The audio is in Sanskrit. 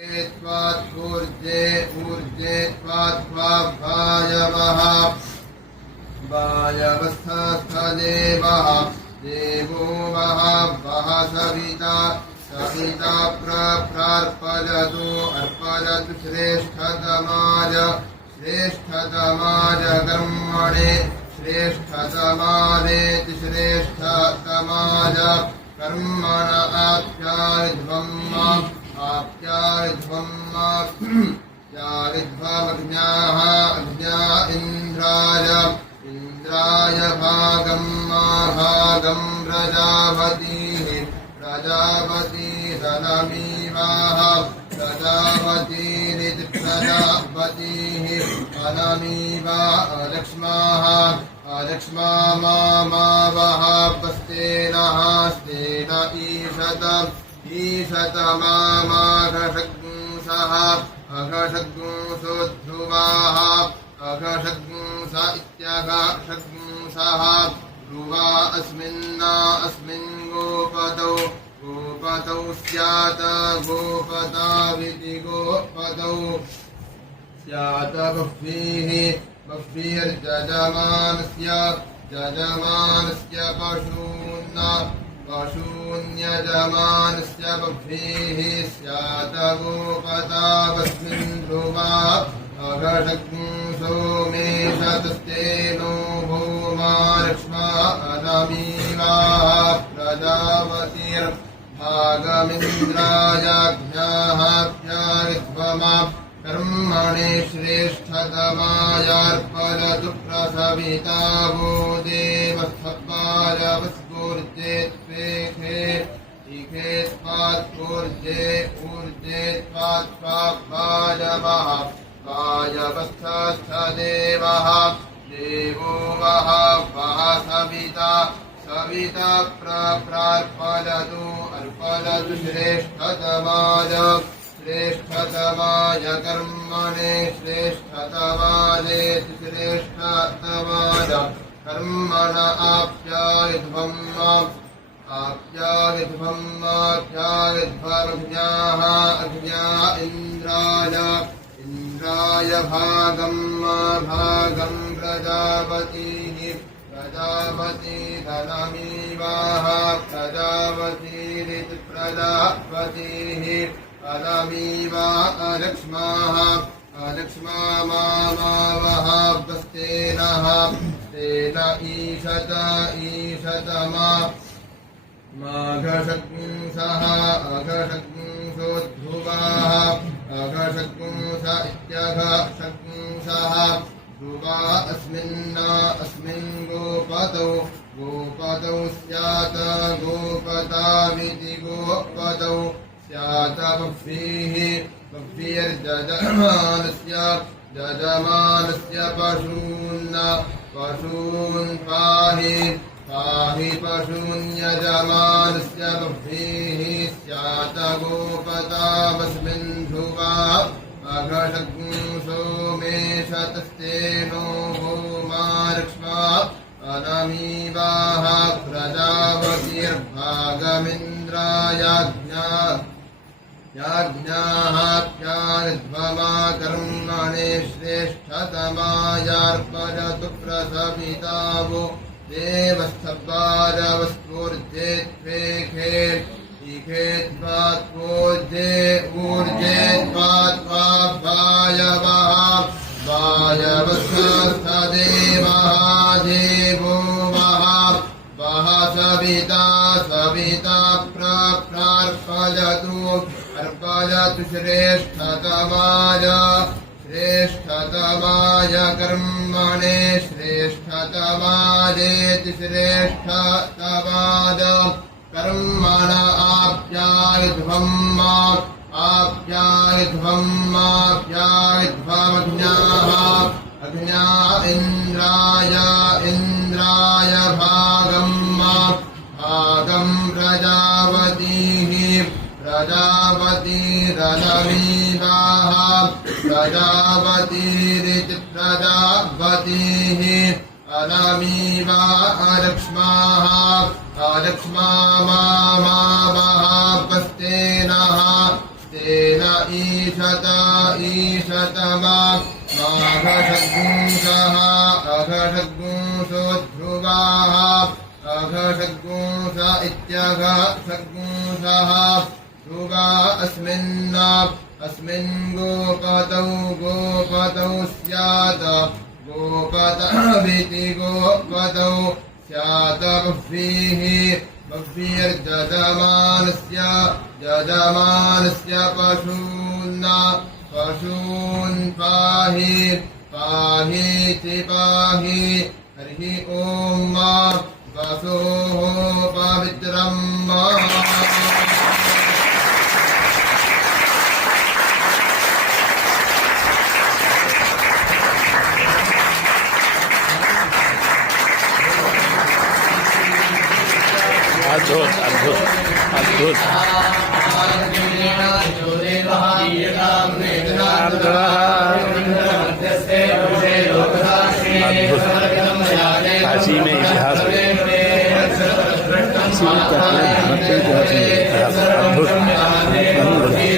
ऊर्जे ऊर्जे वायवः वायवस्थस्थदेवः देवो वः वः सविता सविता प्रार्पयतु अर्पयतु श्रेष्ठतमाय श्रेष्ठतमाय कर्मणे श्रेष्ठतमानेति श्रेष्ठतमाय कर्मण आप्यायध्वम् यारिध्वमग्न्याः अग्न्या इन्द्राय भागं प्रजापतिः प्रजापतिरनमीवाः प्रजापतिरिति प्रजापतिः अनमीवा अलक्ष्माः अलक्ष्मा मावः स्तेनः स्तेन ईशतमाघषग्ंसः अघषग्ंसोऽध्रुवाः अघषग्ंस इत्यघषग्ंसः ध्रुवा अस्मिन् गोपतौ स्यात् गोपताविति गोपतौ स्यात् बह्वीर्यजमानस्य पशून्यजमानस्य बह्वीः स्यात् गोपतावस्मिन् ध्रुवा अघषग्ंसो मेषतस्तेनो भूमा लक्ष्मा अनमीवाः प्रजापतिर्भागमिन्द्रायाज्ञाहाप्यायध्वमा कर्मणे श्रेष्ठतमायार्पयतु प्रसविता वो देवस्थपालवस्फूर्जे त्वेखे इखे त्वात्पूर्जे ऊर्जे त्वात्वायवः वायवस्थस्थदेवः देवो वः वः सविता सविता प्रार्पयतु अर्पयतु श्रेष्ठतमाय श्रेष्ठतमाय कर्मणे श्रेष्ठतमायेति श्रेष्ठतमाय कर्मण आप्यायध्वमग्न्याः अग्न्या इन्द्राय भागं प्रजापतिः प्रजापतिरनमीवाः प्रजापतिरिति प्रजापतिः अनमीवा अलक्ष्माः अलक्ष्मा मावः स्तेनः स्तेन ईशतमा माघषग्ंसः अघषग्ंसोऽध्रुवाः अघषग्ंस इत्यघषग्ंसः ध्रुवा अस्मिन् गोपतौ स्यात् गोपताविति गोपतौ स्यात् बह्वीर्यजमानस्य पशून् पाहि पशून्यजमानस्य बह्वीः स्यात् गोपतावस्मिन् ध्रुवा अघषग्ंसो मेषतस्तेनो भूमा लक्ष्मा अनमीवाः प्रजापतिर्भागमिन्द्रायाज्ञाहाप्यायध्वमा कर्मणे श्रेष्ठतमायार्पयतु प्रसविता वो देवस्थपालवस्फूर्जे त्वेखे इखे त्वात्पूर्जे ऊर्जे त्वात्वायवः वायवस्थस्थदेवः देवो वः वः सविता प्रार्पयतु अर्पयतु श्रेष्ठतमाय कर्मणे श्रेष्ठतमायेति श्रेष्ठतमाय कर्मण आप्यायध्वमग्न्याः अग्न्या इन्द्राय भागं प्रजापतिः प्रजापतिरनमीवाः प्रजापतिरिति प्रजापतिः अनमीवा अलक्ष्माः अलक्ष्मा मावः स्तेनः स्तेन ईशत ईशतमा माघषड्गुंसः अघषड्गुंसो ध्रुवाः अघषड्गुंस इत्यघ षड्गुंसः ध्रुवा अस्मिन् गोपतौ स्यात् गोपतविति गोपतौ स्यात् बह्वीर्जजमानस्य पशून् पाहीति पाहि हरिः ॐ वसोः पवित्रम् अद्भुत अद्भुत अद्भुत काशी में इतिहास अद्भुत